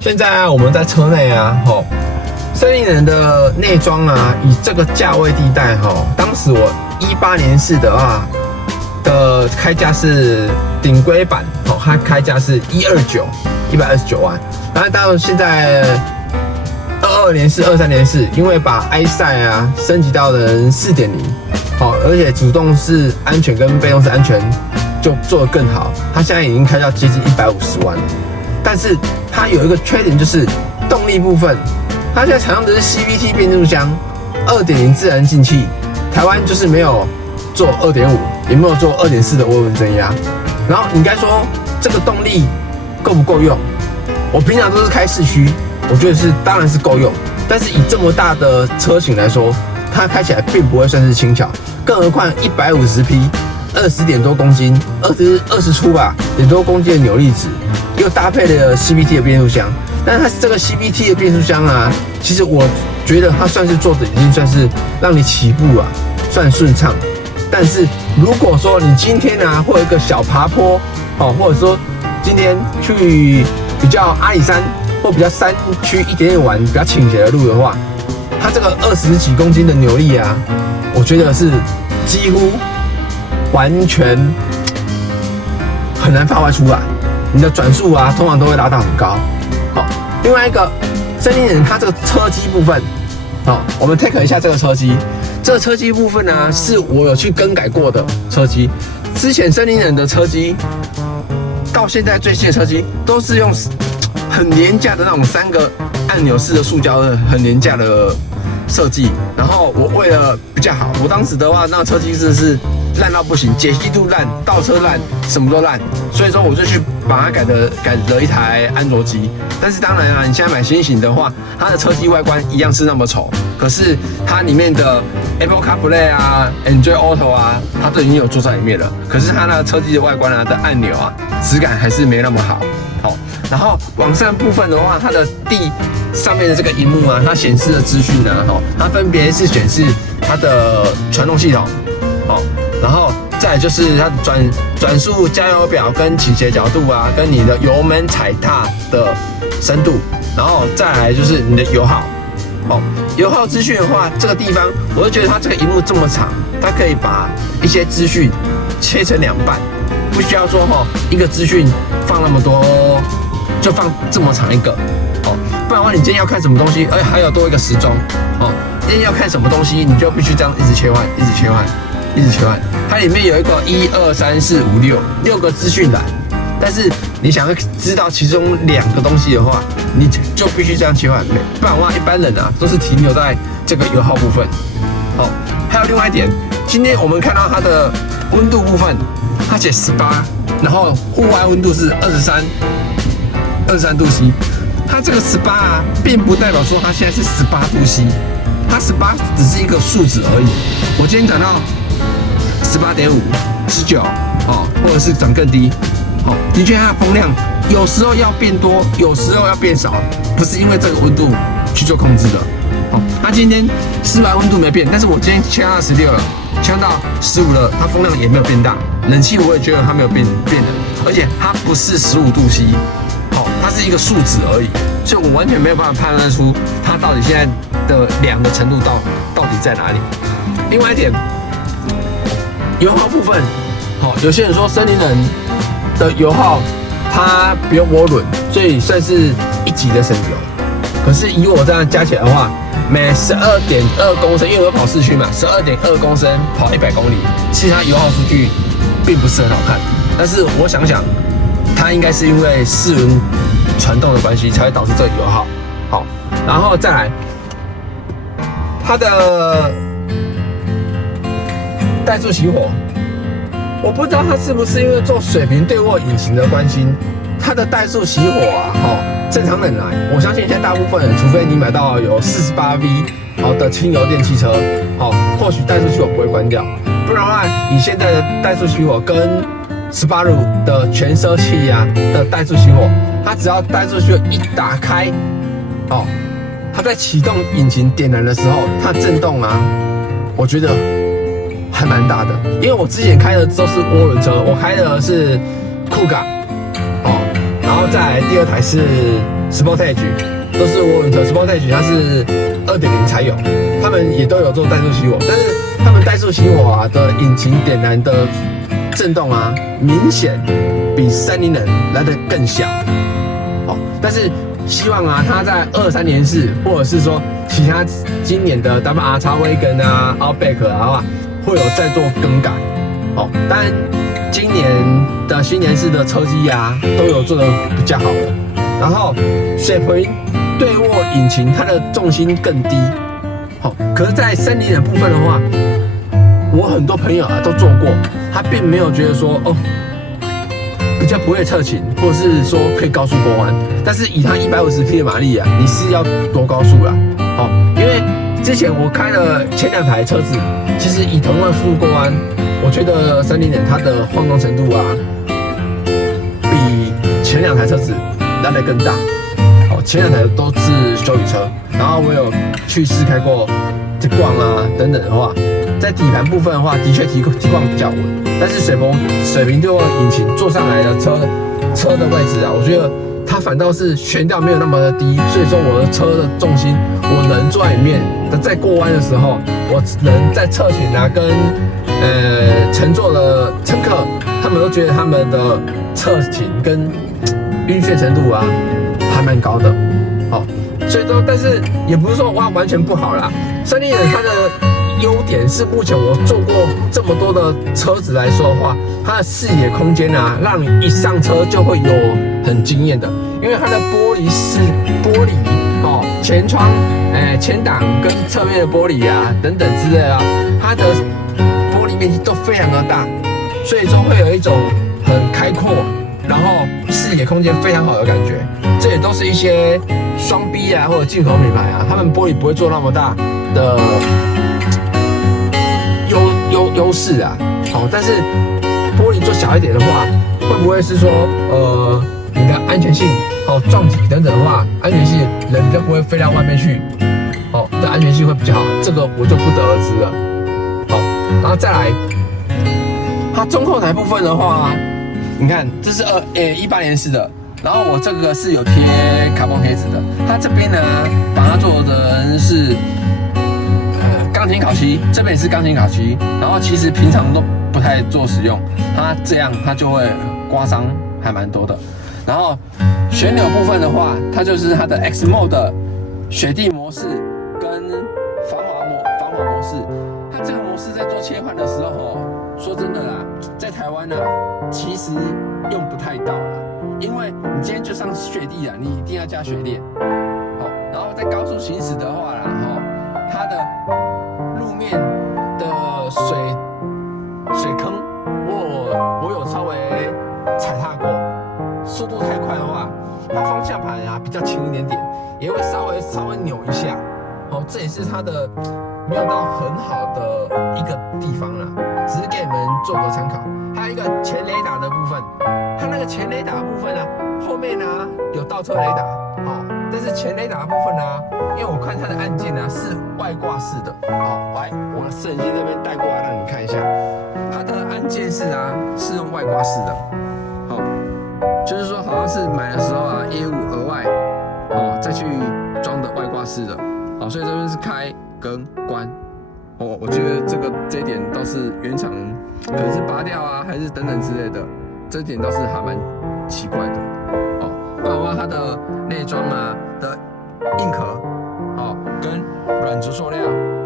现在啊，我们在车内啊，森林人的内装啊，以这个价位地带当时我18年式的话的开价是顶规版，它开价是129万。然后到现在22年式、23年式，因为把 iSight 啊升级到了 4.0，而且主动式安全跟被动式安全就做得更好，它现在已经开到接近150万了。但是它有一个缺点，就是动力部分，它现在采用的是 CVT 变速箱，2.0自然进气，台湾就是没有做2.5，也没有做2.4的涡轮增压。然后你应该说这个动力够不够用？我平常都是开市区，我觉得当然是够用。但是以这么大的车型来说，它开起来并不会算是轻巧，更何况150匹，20点多公斤，20出吧，点多公斤的扭力值，又搭配了 CVT 的变速箱。但是它这个 CVT 的变速箱啊，其实我觉得它算是做的已经算是让你起步啊算顺畅。但是如果说你今天啊会有一个小爬坡，或者说今天去比较阿里山或比较山区一点点玩比较倾斜的路的话，它这个20几公斤的扭力啊，我觉得是几乎完全很难发挥出来。你的转速啊，通常都会拉到很高。另外一个森林人它这个车机部分，我们 take 一下这个车机。这个车机部分呢，是我有去更改过的车机。之前森林人的车机，到现在最新的车机都是用很廉价的那种3个按钮式的塑胶的很廉价的设计。然后我为了比较好，我当时的话，那车机是烂到不行，解析度烂，倒车烂，什么都烂。所以说我就去把它改了一台安卓机。但是当然啊，你现在买新型的话，它的车机外观一样是那么丑，可是它里面的 Apple CarPlay 啊、Android Auto 啊，它都已经有做在里面了。可是它那车机的外观啊的按钮啊，质感还是没那么好。然后往上部分的话，它的上面的这个萤幕啊，它显示的资讯呢，它分别是显示它的传动系统，然后再来就是它的转速、加油表跟倾斜角度啊，跟你的油门踩踏的深度，然后再来就是你的油耗。油耗资讯的话，这个地方我就觉得它这个萤幕这么长，它可以把一些资讯切成2半，不需要说一个资讯放那么多，就放这么长一个。不然的话，你今天要看什么东西，还有多一个时钟。今天要看什么东西，你就必须这样一直切换。它里面有一个1、2、3、4、5、6个资讯栏，但是你想要知道其中2个东西的话，你就必须这样切换。不然的话，一般人啊都是停留在这个油耗部分。还有另外一点，今天我们看到它的温度部分，它写18，然后户外温度是23度 C。它这个18啊，并不代表说它现在是18度 C， 它18只是一个数值而已。我今天转到18.5、19，或者是转更低，的确它的风量有时候要变多，有时候要变少，不是因为这个温度去做控制的。它今天室外温度没变，但是我今天切到16了，切到15了，它风量也没有变大，冷气我也觉得它没有变冷，而且它不是15度 C。它是一个数值而已，所以我完全没有办法判断出它到底现在的凉的程度到底在哪里。另外一点，油耗部分，有些人说森林人的油耗它不用涡轮，所以算是1级的省油。可是以我这样加起来的话，每12.2公升，因为我跑市区嘛，12.2公升跑100公里，其实它油耗数据并不是很好看。但是我想想，它应该是因为4轮传动的关系，才会导致这个油耗。然后再来，它的怠速熄火，我不知道它是不是因为做水平对卧引擎的关系，它的怠速熄火啊，正常人来，我相信现在大部分人，除非你买到有48V 的轻油电汽车，或许怠速熄火不会关掉，不然的话，你现在的怠速熄火跟Subaru 的全奢气的怠速熄火，它只要怠速熄火一打开，它在启动引擎点燃的时候，它震动啊，我觉得还蛮大的。因为我之前开的都是涡轮车，我开的是酷卡，然后再来第2台是 Sportage， 都是涡轮车 ，Sportage 它是2.0才有，他们也都有做怠速熄火，但是他们怠速熄火啊的引擎点燃的震动啊，明显比3.0人来得更小。哦，但是希望啊，它在23年式，或者是说其他今年的 WRX-Wagon 啊、Outback 啊，会有再做更改。哦，当然今年的新年式的车机啊，都有做得比较好的。然后水平对握引擎，它的重心更低。好，可是，在3.0的部分的话，我很多朋友啊都做过，他并没有觉得说哦，比较不会侧倾，或者是说可以高速过弯。但是以它150匹的马力啊，你是要多高速啦？哦，因为之前我开了前2台车子，其实以同样速度过弯，我觉得3.0它的晃动程度啊，比前2台车子拉得更大。哦，前2台都是休旅车，然后我有去试开过这逛啊等等的话，在底盘部分的话，的确提况比较稳，但是水平对握引擎坐上来的车的位置啊，我觉得它反倒是悬吊没有那么的低，所以说我的车的重心，我能坐在里面，在过弯的时候，我能在侧倾啊，跟乘坐的乘客，他们都觉得他们的侧倾跟晕眩程度啊，还蛮高的。好，所以说，但是也不是说哇完全不好啦。3.0人它的优点是，目前我坐过这么多的车子来说的话，它的视野空间啊，让你一上车就会有很惊艳的，因为它的玻璃是玻璃哦，前窗、前挡跟侧面的玻璃啊等等之类的啊，它的玻璃面积都非常的大，所以说会有一种很开阔，然后视野空间非常好的感觉。这也都是一些双 B 啊或者进口品牌啊，他们玻璃不会做那么大的优势啊。好，但是玻璃做小一点的话，会不会是说你的安全性撞击等等的话，安全性人就不会飞到外面去，的安全性会比较好，这个我就不得而知了。好，然后再来，它中控台部分的话，你看这是18年式的。然后我这个是有贴卡邦贴纸的，它这边呢把它做成是钢琴烤漆，这边也是钢琴烤漆，然后其实平常都不太做使用，它这样它就会刮伤还蛮多的。然后旋钮部分的话，它就是它的 X Mode 雪地模式跟防滑模式，它这个模式在做切换的时候，说真的啦，在台湾其实用不太到啦。因为你今天就上雪地啊，你一定要加雪链，然后在高速行驶的话啦，它的路面的水坑，我有稍微踩踏过，速度太快的话，它方向盘啊比较轻一点点，也会稍微扭一下，这也是它的没有到很好的一个地方啦，只是给你们做个参考。还有一个前雷达的部分，它那个前雷达部分呢，后面呢有倒车雷达，但是前雷达部分呢，因为我看它的按键呢是外挂式的，来，我的摄影机这边带过来让你看一下，它的按键是用外挂式的，就是说好像是买的时候啊业务额外再去装的外挂式的，所以这边是开跟关。我觉得这一点倒是原厂可能是拔掉啊，还是等等之类的，这一点倒是还蛮奇怪的。不然的话，它的内装啊的硬壳，跟软质塑料，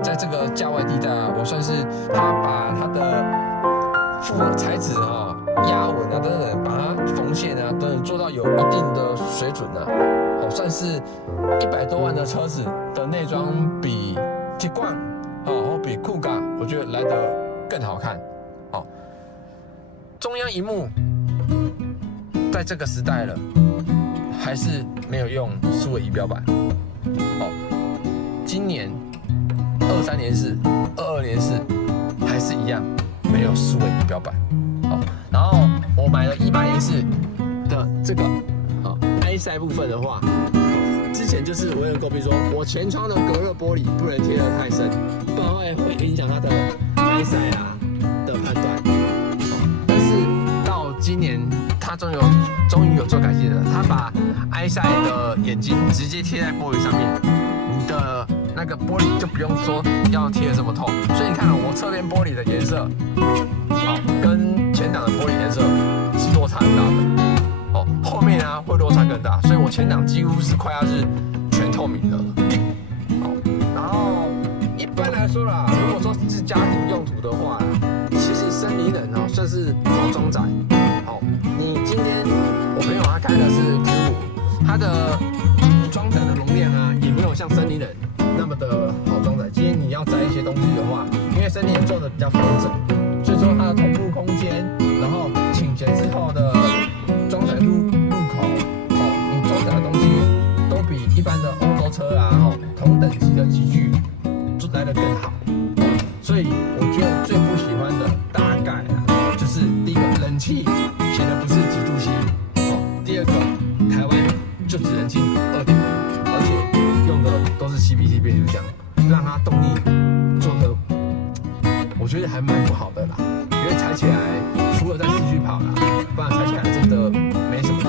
在这个价位地带啊，我算是它把它的复合材质压纹啊等等，把它缝线啊等等做到有一定的水准啊，算是100多万的车子的内装比Tiguan或比酷咖，我觉得来得更好看。中央萤幕在这个时代了，还是没有用数位仪表板。今年23年式、22年式还是一样没有数位仪表板。然后我买了18年式的这个，i 塞部分的话，之前就是我有诟病说，我前窗的隔热玻璃不能贴得太深，不然会影响它的i 塞的判断。但是到今年它终于有做改进了，他把埃塞的眼睛直接贴在玻璃上面，你的那个玻璃就不用说要贴得这么透，所以你看到我侧边玻璃的颜色，跟前挡的玻璃颜色是落差很大的，后面啊会落差更大，所以我前挡几乎是快要是全透明的了，然后一般来说啦，如果说是家庭用途的话，其实森林人算是好装载，你今天我朋友他开的是 Q5， 他的装载的容量啊也没有像森林人那么的好装载。今天你要载一些东西的话，因为森林人做的比较方正，所以说它的头部空间，然后倾斜之后的装载入口，你装载的东西都比一般的欧洲车啊，同等级的机具来得更好。所以我觉得最不喜欢的大概就是第一个冷气写的不是几度 C，第二个台湾就只能进2.0，而且用的都是 CVT 变速箱，让它动力做的我觉得还蛮不好的啦。因为踩起来除了在市区跑啦，不然踩起来真的没什么，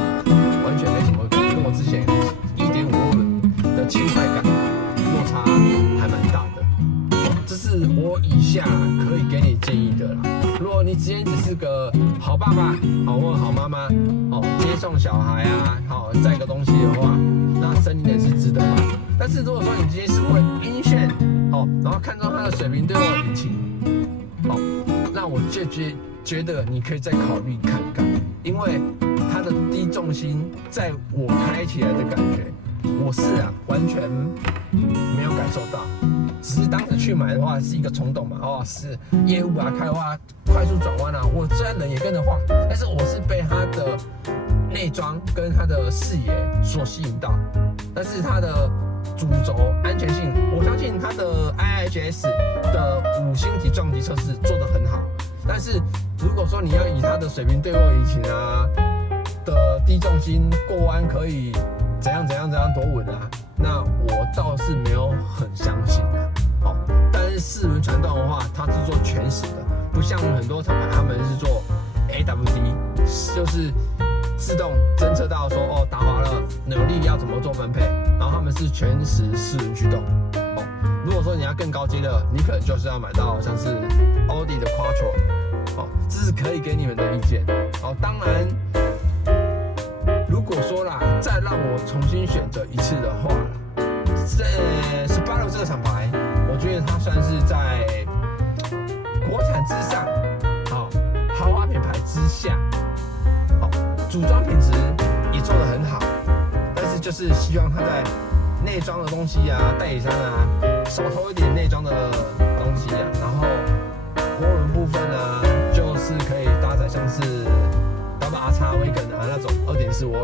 完全没什么，跟我之前1.5涡轮的轻快感落差还蛮大的。这是我以下可以给你建议的啦。如果你今天只是个好爸爸，或好妈妈，接送小孩啊，载个东西的话，那森林人是值得买。但是如果说你今天是会晕眩，然后看中它的水平对卧引擎，那我就觉得你可以再考虑看看，因为它的低重心，在我开起来的感觉，我是完全没有感受到。只是当时去买的话是一个冲动嘛，是业务开的话，快速转弯我虽然人也跟着晃，但是我是被它的内装跟它的视野所吸引到。但是它的主轴安全性，我相信它的 IIHS 的5星级撞击测试做得很好。但是如果说你要以它的水平对卧引擎的低重心过弯可以怎样多稳那我倒是没有很相信但是4轮传动的话，它是做全时的，不像很多厂牌他们是做 AWD， 就是自动侦测到说打滑了，扭力要怎么做分配，然后他们是全时4轮驱动。如果说你要更高阶的，你可能就是要买到像是奥迪的 Quattro， 这是可以给你们的意见。当然，如果说再让我重新选择一次的话，Subaru 这个厂牌，我觉得它算是在国产之上，豪华品牌之下，组装品质也做得很好，但是就是希望它在内装的东西代理商少投一点内装的东西然后涡轮部分就是可以搭载像是 WRX Wagon 那种2.4涡轮，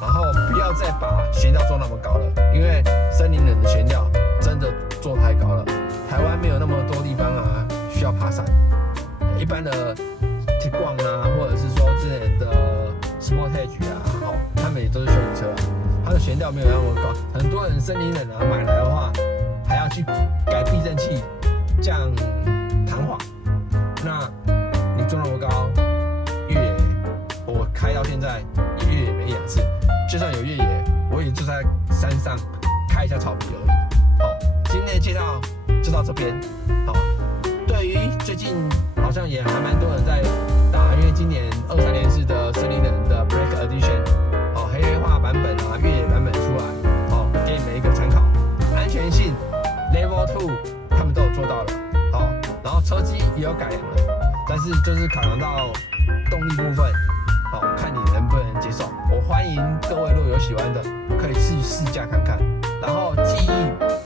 然后不要再把悬吊做那么高了，因为森林人的悬吊真的做太高了，台湾没有那么多地方需要爬山，一般的 Tiguan 或者是说之前的 Sportage 他们也都是休旅车它的悬吊没有那么高，很多人森林人买来的话还要去改避震器降弹簧，那你做那么高，越野我开到现在越野没2次，就算有越野我也就在山上开一下草皮而已。今天的介绍就到这边。对于最近好像也还蛮多人在打，因为今年23年式的森林人的 Black Edition， 黑化版本越野版本出来，给你们一个参考。安全性 Level 2他们都有做到了，然后车机也有改良了，但是就是考量到动力部分，看你能不能接受。我欢迎各位如果有喜欢的，可以去试驾看看。然后记忆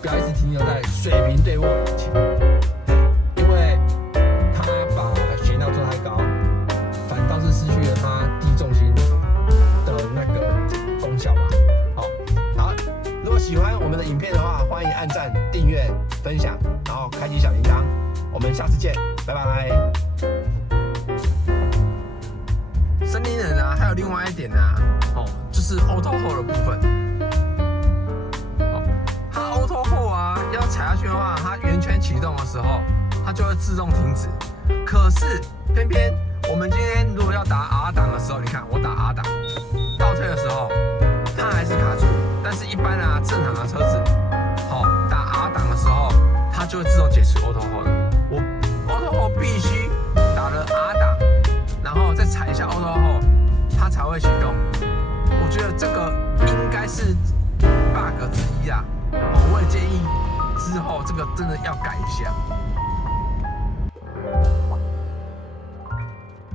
不要一直停留在水平对卧引擎，因为它把悬吊做太高，反倒是失去了它低重心的那个功效吧。好，如果喜欢我们的影片的话，欢迎按赞、订阅、分享，然后开启小铃铛。我们下次见，拜拜。森林人还有另外一点就是 Auto Hold 的部分。它 Auto Hold 要踩下去的话，它圆圈启动的时候，它就会自动停止。可是偏偏我们今天如果要打 R 档的时候，你看我打 R 档，倒退的时候，它还是卡住。但是一般啊，正常的车子，打 R 档的时候，它就会自动解除 Auto Hold。我 Auto Hold 必须打了 R 档，然后再踩一下 Auto Hold， 它才会启动。我觉得这个应该是 bug 之一啊。我也建议之后这个真的要改一下。